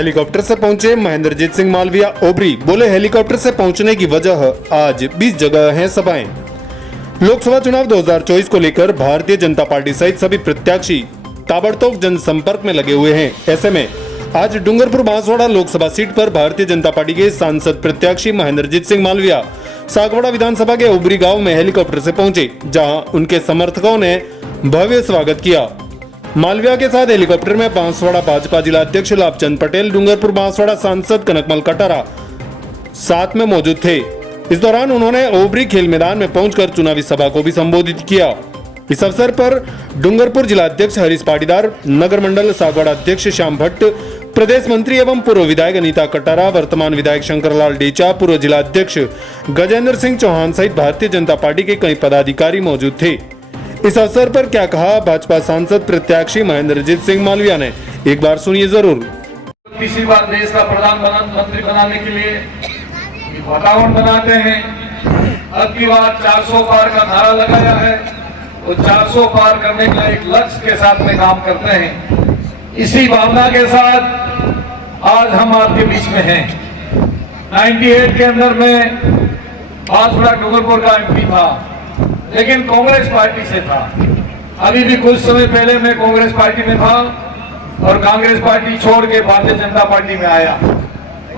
Helicopter से पहुंचे Mahendrajeet Singh Malviya ovary बोले, हेलीकॉप्टर से पहुंचने की वजह आज 20 जगह हैं सभाएं। लोकसभा चुनाव 2024 को लेकर भारतीय जनता पार्टी सहित सभी प्रत्याशी ताबड़तोड़ जनसंपर्क में लगे हुए हैं। ऐसे में आज डूंगरपुर बांसवाड़ा लोकसभा सीट पर भारतीय जनता पार्टी के सांसद प्रत्याशी महेंद्रजीत सिंह मालविया सागवाड़ा विधानसभा के ओबरी गांव में हेलीकॉप्टर से पहुंचे, जहां उनके समर्थकों ने भव्य स्वागत किया। मालविया के साथ हेलीकॉप्टर में बांसवाड़ा भाजपा जिला अध्यक्ष लाभचंद पटेल, डूंगरपुर बांसवाड़ा सांसद कनकमल कटारा साथ में मौजूद थे। इस दौरान उन्होंने ओबरी खेल मैदान में पहुंचकर चुनावी सभा को भी संबोधित किया। इस अवसर पर डूंगरपुर जिला अध्यक्ष हरीश पाटीदार, नगर मंडल सागवाड़ा अध्यक्ष श्याम भट्ट, प्रदेश मंत्री एवं पूर्व विधायक अनीता कटारा, वर्तमान विधायक शंकरलाल डेचा, पूर्व जिला अध्यक्ष गजेंद्र सिंह चौहान सहित भारतीय जनता पार्टी के कई पदाधिकारी मौजूद थे। इस अवसर पर क्या कहा भाजपा सांसद प्रत्याशी महेंद्रजीत सिंह मालविया ने, एक बार सुनिए जरूर। तीसरी बार देश का प्रधानमंत्री बनाने के लिए वातावरण बनाते हैं। अब की बार 400 पार का नारा लगाया है, वो 400 पार करने का एक लक्ष्य के साथ में काम करते हैं। इसी भावना के साथ आज हम आपके बीच में हैं। 98 के अंदर में बांसवाड़ा डूंगरपुर का एमपी था, लेकिन कांग्रेस पार्टी से था। अभी भी कुछ समय पहले मैं कांग्रेस पार्टी में था और कांग्रेस पार्टी छोड़ के भारतीय जनता पार्टी में आया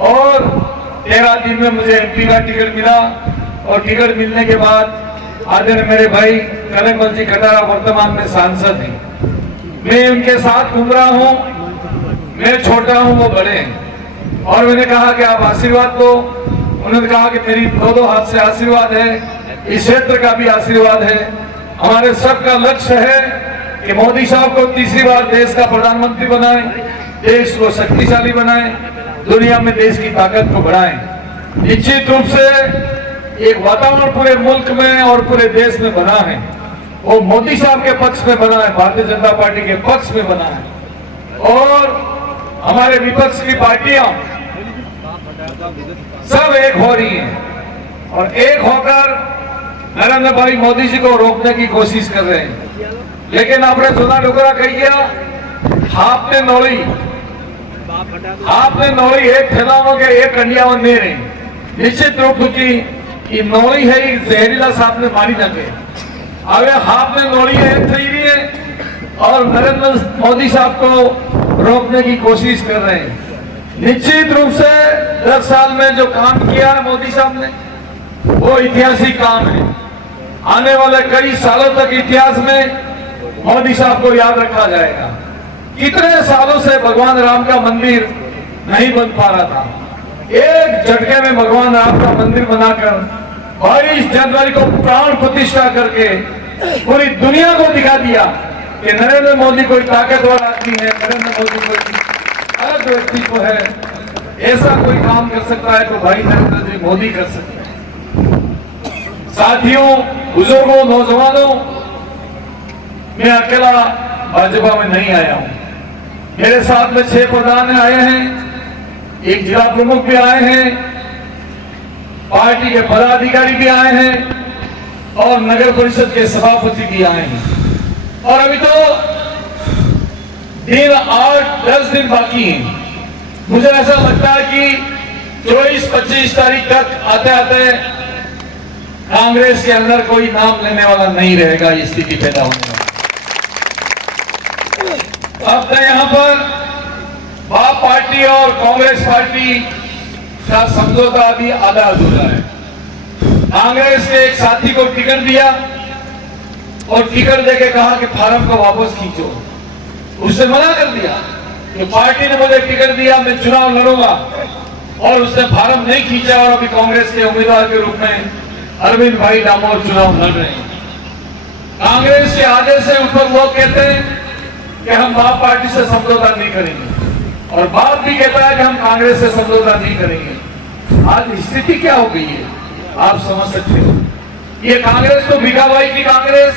और 13 दिन में मुझे एमपी का टिकट मिला और टिकट मिलने के बाद आदरणीय मेरे भाई कनकमल जी कटारा वर्तमान में सांसद हैं। मैं उनके साथ घूम रहा हूं। मैं छोटा हूं, वो बड़े हैं और मैंने कहा कि आप आशीर्वाद दो। उन्होंने कहा कि मेरी दो हाथ से आशीर्वाद है, इस क्षेत्र का भी आशीर्वाद है। हमारे सबका लक्ष्य है कि मोदी साहब को तीसरी बार देश का प्रधानमंत्री बनाएं, देश को शक्तिशाली बनाएं, दुनिया में देश की ताकत को बढ़ाएं। निश्चित रूप से एक वातावरण पूरे मुल्क में और पूरे देश में बना है, वो मोदी साहब के पक्ष में बना है, भारतीय जनता पार्टी के पक्ष में बना है और हमारे विपक्ष की पार्टियां सब एक हो रही हैं और एक होकर नरेंद्र भाई मोदी जी को रोकने की कोशिश कर रहे हैं। लेकिन आपने सुना डुगरा कही गया, आपने नौड़ी एक ठेलाओं के एक कंडिया नहीं रही। निश्चित रूप की नौड़ी है जहरीला सांप ने मारी जाके अब आपने नौड़ी है थी रही है और नरेंद्र मोदी साहब को रोकने की कोशिश कर रहे हैं। निश्चित रूप से 10 साल में जो काम किया है मोदी साहब ने, वो ऐतिहासिक काम है। आने वाले कई सालों तक इतिहास में मोदी साहब को याद रखा जाएगा। कितने सालों से भगवान राम का मंदिर नहीं बन पा रहा था, एक झटके में भगवान राम का मंदिर बनाकर 22 जनवरी को प्राण प्रतिष्ठा करके पूरी दुनिया को दिखा दिया कि नरेंद्र मोदी कोई ताकतवर आदमी है, नरेंद्र मोदी कोई अलग व्यक्तित्व है। ऐसा कोई काम कर सकता है तो भाई नरेंद्र जी मोदी कर सकते हैं। साथियों, बुजुर्गों, नौजवानों, मैं अकेला भाजपा में नहीं आया हूं। मेरे साथ में 6 प्रधान आए हैं, एक जिला प्रमुख भी आए हैं, पार्टी के पदाधिकारी भी आए हैं और नगर परिषद के सभापति भी आए हैं। और अभी तो दिन 8-10 दिन बाकी हैं। मुझे ऐसा लगता है कि 24-25 तारीख तक आते आते कांग्रेस के अंदर कोई नाम लेने वाला नहीं रहेगा, ये स्थिति पैदा होने वाली। अब तो यहाँ पर आप पार्टी और कांग्रेस पार्टी का समझौता अभी आधा अधूरा है। कांग्रेस के एक साथी को टिकट दिया और टिकट देके कहा कि फार्म को वापस खींचो। उसने मना कर दिया कि पार्टी ने मुझे टिकट दिया, मैं चुनाव लड़ूंगा, और उसने फार्म नहीं खींचा और अभी कांग्रेस के उम्मीदवार के रूप में अरविंद भाई डामोर चुनाव लड़ रहे हैं। कांग्रेस के आदेश से ऊपर लोग कहते हैं कि हम बाप पार्टी से समझौता नहीं करेंगे और बाप भी कहता है कि हम कांग्रेस से समझौता नहीं करेंगे। आज स्थिति क्या हो गई है आप समझ सकते हो। ये कांग्रेस तो भीखाबाई की कांग्रेस,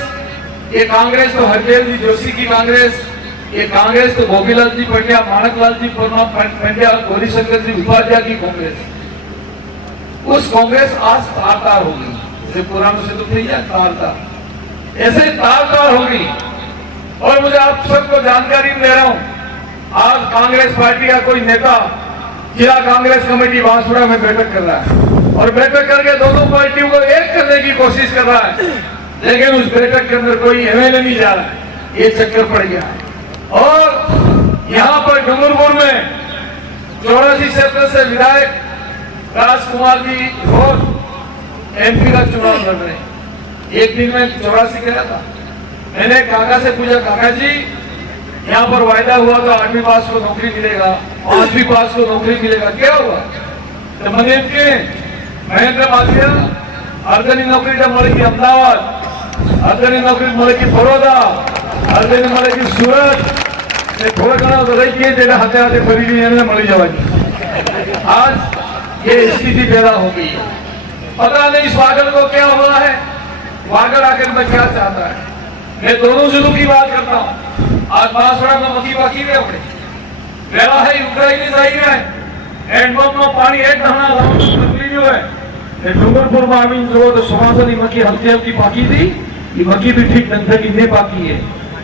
ये कांग्रेस तो हरदेव जी जोशी की कांग्रेस, ये कांग्रेस तो गोपीलाल जी पंड्या, माणकलाल जी पंड्या, गौरीशंकर जी उपाध्याय की कांग्रेस। उस कांग्रेस आज तार हो गई, जैसे पुरानों से तो नहीं है तार, ऐसे तार हो गई। और मुझे आप सबको जानकारी दे रहा हूं, आज कांग्रेस पार्टी का कोई नेता जिला कांग्रेस कमेटी बांसवाड़ा में बैठक कर रहा है और बैठक करके दोनों पार्टियों को एक करने की कोशिश कर रहा है, लेकिन उस बैठक के अंदर कोई एमएलए नहीं जा रहा है। ये चक्कर पड़ गया है। और यहाँ पर डूंगरपुर में 84 क्षेत्र से विधायक राजकुमार जी रोज एमपी का चुनाव लड़ रहे हैं। एक दिन में 84 गया था। मैंने काका से पूछा, काका जी यहाँ पर वायदा हुआ तो 8वीं पास को नौकरी मिलेगा, 5वीं पास को नौकरी मिलेगा, क्या हुआ? तो मैंने महेंद्र मालवीय अर्धनी नौकरी મળે अहमदाबाद, अर्धनी नौकरी મળે बड़ौदा, अर्धनी મળે सूरत, थोड़ा घना तो रही है हाथे हाथे फरी मળી जवानी। आज ये स्थिति पैदा हो गई है। पता नहीं इस वागड़ को क्या हो रहा है, वागड़ आखिर में क्या चाहता है। मैं दोनों जिलों की बात करता हूँ। आज बांसवाड़ा में मक्की पाकी में अपने वेला है यूक्रेनी जाई है एंडपंप में पानी एक धना तकलीफ है। डूंगरपुर में आवी जो तो समासनी मक्की हल्की हल्की पाकी थी, ये मक्की भी ठीक ढंग से नहीं पाकी है।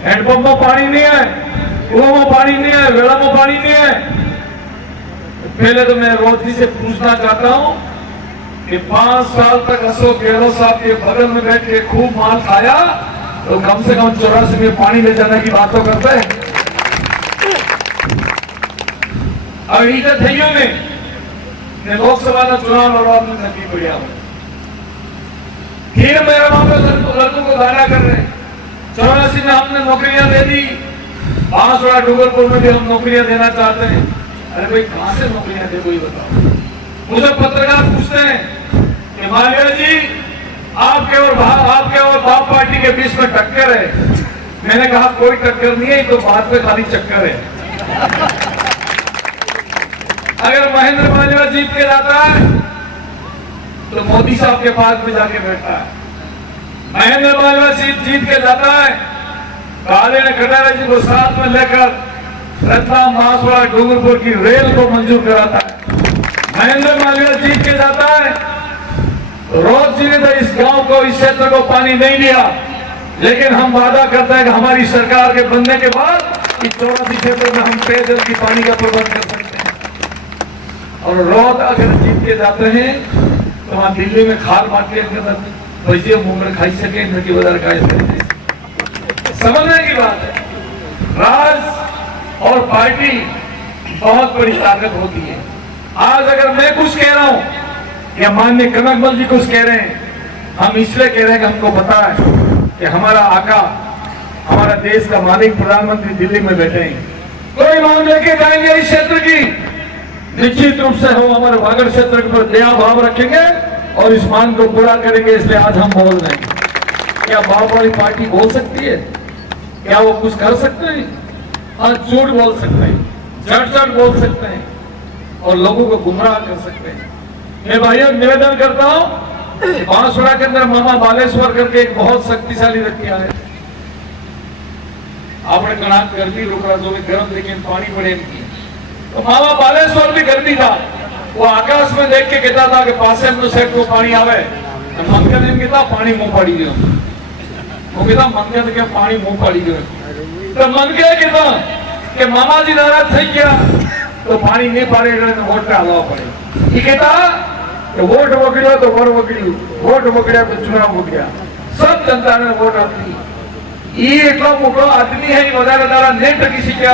हैंडपंप में पानी नहीं है, कुआं में पानी नहीं है, वेला में पानी नहीं है। पहले तो मैं रोजी से पूछना चाहता हूँ कि 5 साल तक अशोक गहलोत साहब के बगल में बैठ के खूब माल खाया, तो कम से कम 84 में पानी ले जाने की बात तो करते हैं। अब इधर थैयो ने लोकसभा का चुनाव लड़वा नक्की बढ़िया फिर मेरे मामले लड़कों को दाना कर रहे। 84 में हमने नौकरियां दे दी, बांसवाड़ा डूंगरपुर में भी हम नौकरियां देना चाहते हैं। अरे भाई कहां से नौकरियां दे, कोई बताओ। मुझे पत्रकार पूछते हैं कि मालवीय जी आपके और बाप पार्टी के बीच में टक्कर है। मैंने कहा कोई टक्कर नहीं है, तो बात में खाली चक्कर है। अगर महेंद्र मालवीय जीत के जाता है तो मोदी साहब के पास में जाके बैठता है। महेंद्र मालवीय जीत के जाता है तो आदरणीय खटारे जी को साथ में लेकर रतलाम बांसवाड़ा डूंगरपुर की रेल को मंजूर कराता है। महेंद्र मालवीय जीत के जाता है, रोज जी ने तो इस गांव को, इस क्षेत्र को पानी नहीं दिया, लेकिन हम वादा करते हैं कि हमारी सरकार के बनने के बाद इस 84 क्षेत्र में हम पेयजल की पानी का प्रबंध कर सकते हैं। और रोज अगर जीत के जाते हैं तो वहां दिल्ली में खाल मार्केट के अंदर पैसे मुंह में खाई सके, नटी बाजार का समझने की बात है। राज और पार्टी बहुत बड़ी ताकत होती है। आज अगर मैं कुछ कह रहा हूं या माननीय कनकमल जी कुछ कह रहे हैं, हम इसलिए कह रहे हैं कि हमको पता है कि हमारा आका, हमारा देश का मालिक प्रधानमंत्री दिल्ली में बैठे हैं। कोई मांग लेके जाएंगे इस क्षेत्र की, निश्चित रूप से हम हमारे वागड़ क्षेत्र पर दया भाव रखेंगे और इस मांग को पूरा करेंगे। इसलिए आज हम बोल रहे हैं। क्या बाप वाली पार्टी बोल सकती है? क्या वो कुछ कर सकते हैं? हाँ, झूठ बोल सकते हैं, झट बोल सकते हैं और लोगों को गुमराह कर सकते हैं। मैं भाइयों निवेदन करता हूं, बांसवाड़ा के अंदर मामा बालेश्वर करके एक बहुत शक्तिशाली व्यक्ति आए। आपने कहा गर्मी रुक रहा जो गर्म, लेकिन पानी बड़े की। तो मामा बालेश्वर भी गर्मी था, वो आकाश में देख के कहता था कि पासे में सेट को पानी आवे, मन कर कहता पानी मुंह पाड़ी गयो। वो कहता मन कर के पानी मुंह पाड़ी गयो। तो मन के कहता कि मामा जी नाराज થઈ ગયા तो पानी नहीं पाड़े तो वोट डालवा पड़े। ये कहता कि वोट वगड़ियो तो वर वगड़ियो, वोट वगड़िया तो चुनाव वगड़िया, सब जनता ने वोट आपी। ये એટલો મોટો આદમી है, વધારે દાડા नहीं टकी શીખ્યા।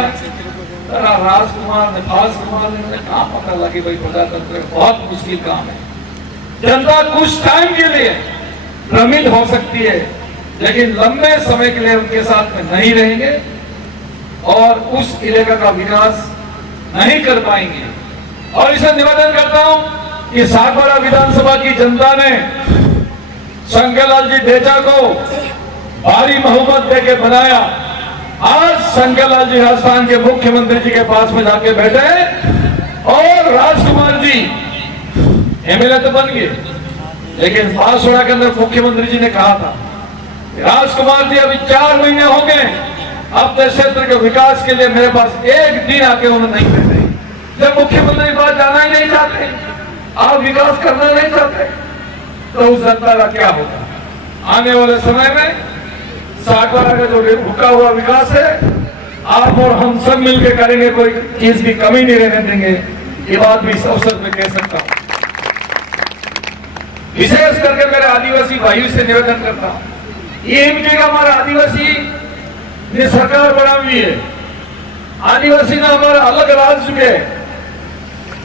तारा राजकुमार ने, खासकुमार ने कहा पता लगे भाई प्रजातंत्र बहुत मुश्किल काम है। जनता कुछ टाइम के लिए भ्रमित हो सकती है, लेकिन लंबे समय के लिए उनके साथ में नहीं रहेंगे और उस इलाके का विकास नहीं कर पाएंगे। और इसे निवेदन करता हूं कि सागवाड़ा विधानसभा की जनता ने शंकरलाल जी ढेचा को भारी बहुमत देके बनाया। आज शंकरलाल जी राजस्थान के मुख्यमंत्री जी के पास में जाके बैठे और राजकुमार जी एमएलए तो बन गए, लेकिन बांसवाड़ा के अंदर मुख्यमंत्री जी ने कहा था राजकुमार जी अभी 4 महीने हो गए, अपने क्षेत्र के विकास के लिए मेरे पास एक दिन आके उन्होंने नहीं बैठे। जब मुख्यमंत्री के पास जाना ही नहीं चाहते, आप विकास करना नहीं चाहते, तो उस जनता का क्या होगा? आने वाले समय में सागवाड़ा का जो रुका हुआ विकास है, आप और हम सब मिलकर करेंगे, कोई चीज की कमी नहीं रहने देंगे। ये बात भी इस अवसर में कह सकता हूं। विशेष करके मेरे आदिवासी भाइयों से निवेदन करता हूं, ये एमके का हमारा आदिवासी ने सरकार बना हुई है, आदिवासी ने हमारा अलग राज्य में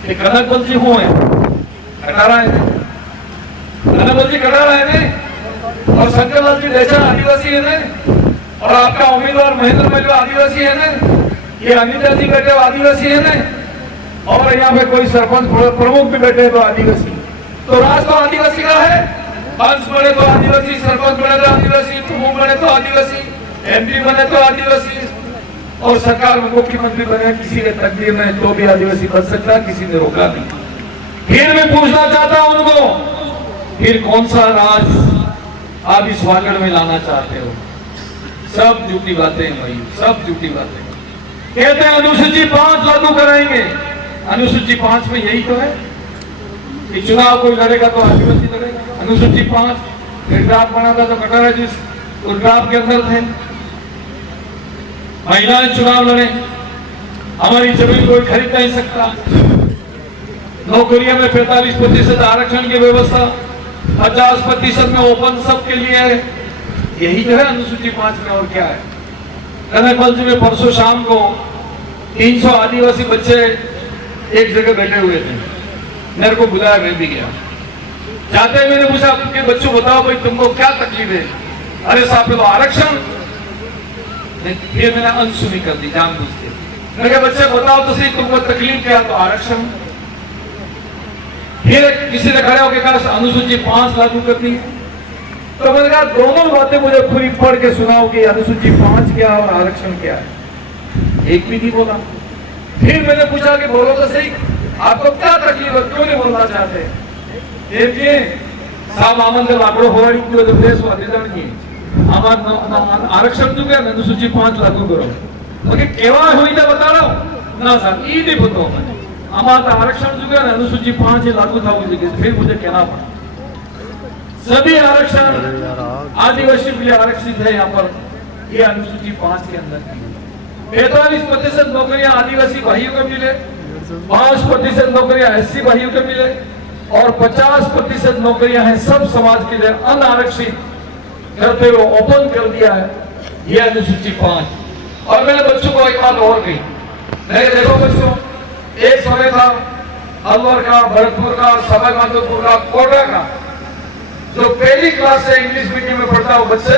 कनक बंसी हुए हैं, कटारा है, कनक बंसी कटारा है ने, और शंकरलाल जी जैसा आदिवासी है ने, और आपका उम्मीदवार महेंद्र भाई आदिवासी है ने, ये अनिता जी बैठे आदिवासी है ने, और यहाँ पे कोई सरपंच प्रमुख भी बैठे तो आदिवासी। तो राज तो आदिवासी का है, पंच बने तो आदिवासी, सरपंच बने तो आदिवासी, प्रमुख बने तो आदिवासी, एमपी बने तो आदिवासी, और सरकार में मुख्यमंत्री बने किसी के तकदीर में तो भी आदिवासी बन सकता, किसी ने रोका नहीं। फिर मैं पूछना चाहता हूं उनको, फिर कौन सा राज आप इस वागड़ में लाना चाहते हो? सब झूठी बातें हैं भाई, सब झूठी बातें। कहते हैं अनुसूची 5 लागू कराएंगे, अनुसूची 5 में यही तो है कि चुनाव कोई लड़ेगा तो आदिवासी लड़ेगा। अनुसूची 5 ड्राफ्ट बना था तो कटारा जी उस ड्राफ्ट के अंदर थे, महिलाएं चुनाव लड़े, हमारी जमीन कोई खरीद नहीं सकता, नौकरियों में 45% आरक्षण की व्यवस्था, 50% में ओपन सबके लिए है, यही जो है अनुसूची 5 में। और क्या है? कनकबल जी में परसों शाम को 300 आदिवासी बच्चे एक जगह बैठे हुए थे, मेरे को बुलाया, मैं भी गया। जाते मैंने पूछा कि बच्चों बताओ भाई तुमको क्या तकलीफ है? अरे साहब तो आरक्षण। फिर मैंने अनसुनी कर दी जानबूझ के, मैंने कहा बच्चे बताओ तो सही तुमको तकलीफ क्या? तो आरक्षण। फिर किसी ने खड़े होकर कहा अनुसूची 5 लागू करनी है, तो मैंने कहा दोनों बातें मुझे पूरी पढ़ के सुनाओ कि अनुसूची 5 क्या और आरक्षण क्या है। एक भी नहीं बोला। फिर मैंने पूछा कि बोलो तो सही आपको क्या तकलीफ है, क्यों नहीं बोलना चाहते? देखिए साहब आमंत्रण लाकड़ो होवाड़ी क्यों तो देश वाले जानिए हमार आरक्षण जो क्या अनुसूची 5 लागू करो, ओके केवा हुई तो बता रहा हूं ना साहब, ये नहीं बताओ मैंने हमारा आरक्षण जो क्या अनुसूची 5 लागू था वो जगह। फिर मुझे कहना पड़ा सभी आरक्षण आदिवासी के लिए आरक्षित है यहाँ पर, ये अनुसूची 5 के अंदर 45% नौकरियां आदिवासी भाइयों को मिले, 5% नौकरियां एससी भाइयों को मिले, और 50% नौकरियां हैं सब समाज के लिए अनारक्षित करते हुए ओपन कर दिया है, ये अनुसूची 5। और मैंने बच्चों को एक बात और कही, मैंने देखो बच्चों, एक समय था अलवर का, भरतपुर का, सवाई माधोपुर का, कोटा का, जो पहली क्लास से इंग्लिश मीडियम में पढ़ता वो बच्चे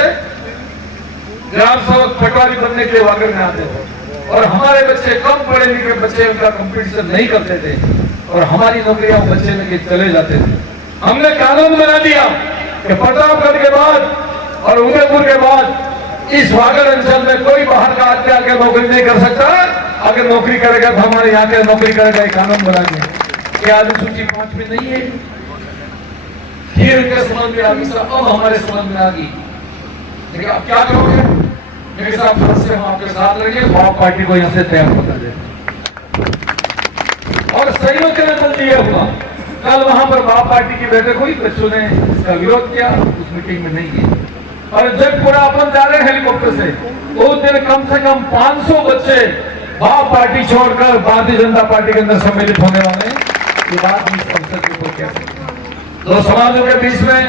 ग्राम सेवक पटवारी बनने के लिए वागड़ में आते थे, और हमारे बच्चे कम पढ़े लिखे बच्चे उनका कंपटीशन नहीं करते थे, और हमारी नौकरियां बच्चे लेके चले जाते थे। हमने कानून बना दिया कि प्रतापगढ़ के बाद और उदयपुर के बाद इस वागड़ अंचल में कोई बाहर का आदमी आके नौकरी नहीं कर सकता, अगर नौकरी करेगा तो हमारे यहाँ के नौकरी करेगा, एक कानून बना दिया। क्या अनुसूची 5 में नहीं है? फिर उनके समझ में आ गई, अब हमारे समझ में आ गई, लेकिन अब क्या करोगे? मेरे साथ से हम आपके साथ रहेंगे, बाप पार्टी को यहाँ से तैयार बता दे। और सही जल दिया हुआ कल वहां पर बाप पार्टी की बैठक हुई, बच्चों ने इसका विरोध किया, उस मीटिंग में नहीं गए। और जब पूरा अपन जा रहे हैं हेलीकॉप्टर से, उस दिन कम से कम 500 बच्चे बाप पार्टी छोड़कर भारतीय जनता पार्टी के अंदर सम्मिलित होने वाले हैं। ये बात इस अवसर के ऊपर क्या दो समाजों के बीच में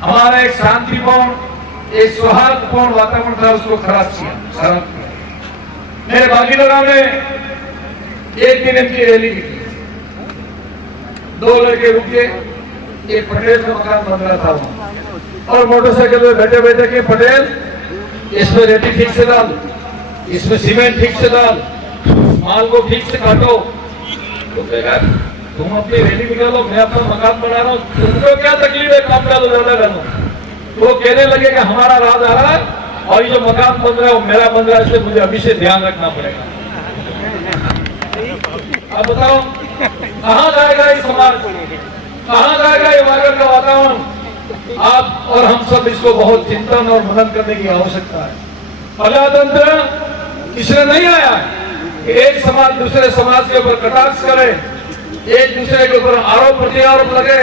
हमारा एक शांतिपूर्ण, एक सौहार्दपूर्ण वातावरण था, उसको खराब किया। मेरे भागीदारों ने एक दिन इनकी रैली की, 2 लड़के रुके, एक पटेल का मकान बन रहा था वहां, और मोटरसाइकिल में बैठे बैठे के पटेल इसमें रेती ठीक से डाल, इसमें सीमेंट ठीक से डाल, माल को ठीक से काटो। तो तुम अपनी रैली निकालो, मैं अपना मकान बना रहा हूँ, तुमको क्या तकलीफ है? काम डालो, ज्यादा डालो। वो कहने लगे कि हमारा राज आ रहा है और ये जो मकान बन रहा है वो मेरा बन रहा है, इसलिए मुझे अभी से ध्यान रखना पड़ेगा। अब बताओ कहां जाएगा ये समाज, कहां जाएगा ये वागड़ का वातावरण? आप और हम सब इसको बहुत चिंतन और मनन करने की आवश्यकता है। प्रजातंत्र इसलिए नहीं आया कि एक समाज दूसरे समाज के ऊपर कटाक्ष करे, एक दूसरे के ऊपर आरोप प्रत्यारोप लगे।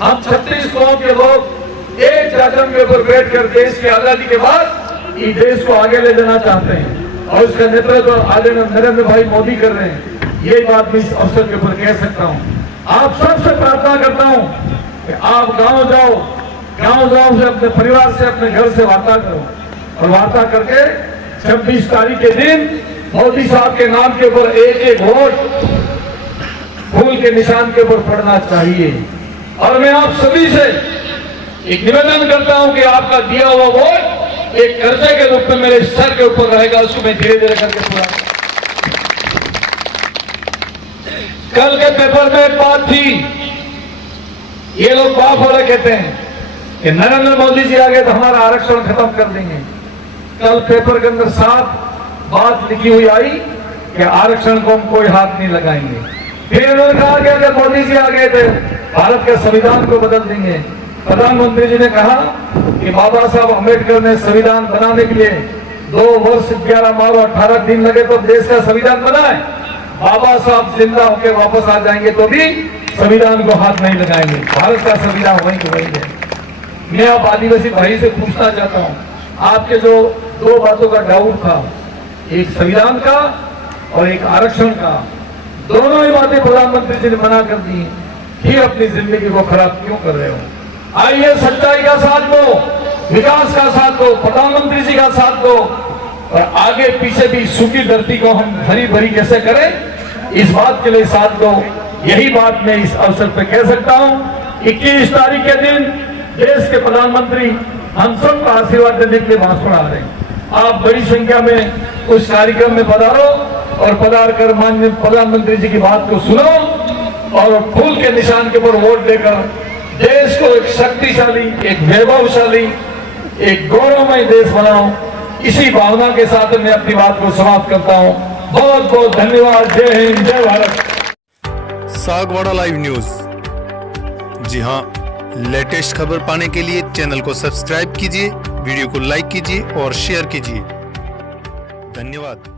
हम 36 कौम के लोग एक जाजम के ऊपर बैठकर देश की आजादी के बाद इस देश को आगे ले जाना चाहते हैं। और उसका नेतृत्व आदरणीय नरेंद्र भाई मोदी कर रहे हैं। यही बात मैं इस अवसर के ऊपर कह सकता हूँ। आप सबसे प्रार्थना करता हूँ कि आप गांव जाओ से अपने परिवार से, अपने घर से वार्ता करो, और वार्ता करके 26 तारीख के दिन मोदी साहब के नाम के ऊपर एक एक वोट फूल के निशान के ऊपर पड़ना चाहिए। और मैं आप सभी से एक निवेदन करता हूं कि आपका दिया हुआ वोट एक कर्जे के रूप में मेरे सर के ऊपर रहेगा, उसको मैं धीरे धीरे करके पूरा। कल के पेपर में एक बात थी, ये लोग बाप वाले कहते हैं कि नरेंद्र मोदी जी आ गए तो हमारा आरक्षण खत्म कर देंगे। कल पेपर के अंदर साफ बात लिखी हुई आई कि आरक्षण को हम कोई हाथ नहीं लगाएंगे। फिर उन्होंने कहा कि अगर मोदी जी आ गए थे भारत के संविधान को बदल देंगे। प्रधानमंत्री जी ने कहा कि बाबा साहब अम्बेडकर ने संविधान बनाने के लिए 2 वर्ष 11 माह और 18 दिन लगे तो देश का संविधान बना है। बाबा साहब जिंदा होकर वापस आ जाएंगे तो भी संविधान को हाथ नहीं लगाएंगे। भारत का संविधान वहीं के वहीं है। मैं आप आदिवासी भाई से पूछना चाहता हूँ, आपके जो 2 बातों का डाउट था, एक संविधान का और एक आरक्षण का, दोनों ही बातें प्रधानमंत्री जी ने मना कर दी, फिर अपनी जिंदगी को खराब क्यों कर रहे हो? आइए सच्चाई का साथ दो, विकास का साथ दो, प्रधानमंत्री जी का साथ दो, और आगे पीछे भी सूखी धरती को हम हरी भरी कैसे करें, इस बात के लिए साथ दो। यही बात मैं इस अवसर पर कह सकता हूं। 21 तारीख के दिन देश के प्रधानमंत्री हम सबका आशीर्वाद देने के लिए वहां सुना रहे हैं। आप बड़ी संख्या में उस कार्यक्रम में पधारो और पधार कर माननीय प्रधानमंत्री जी की बात को सुनो और फूल के निशान के ऊपर वोट देकर देश को एक शक्तिशाली, एक वैभवशाली, एक गौरवमय देश बनाओ। इसी भावना के साथ मैं अपनी बात को समाप्त करता हूं। बहुत बहुत धन्यवाद। जय हिंद, जय भारत। Sagwara live news. जी हाँ, लेटेस्ट खबर पाने के लिए चैनल को सब्सक्राइब कीजिए, वीडियो को लाइक कीजिए और शेयर कीजिए। धन्यवाद।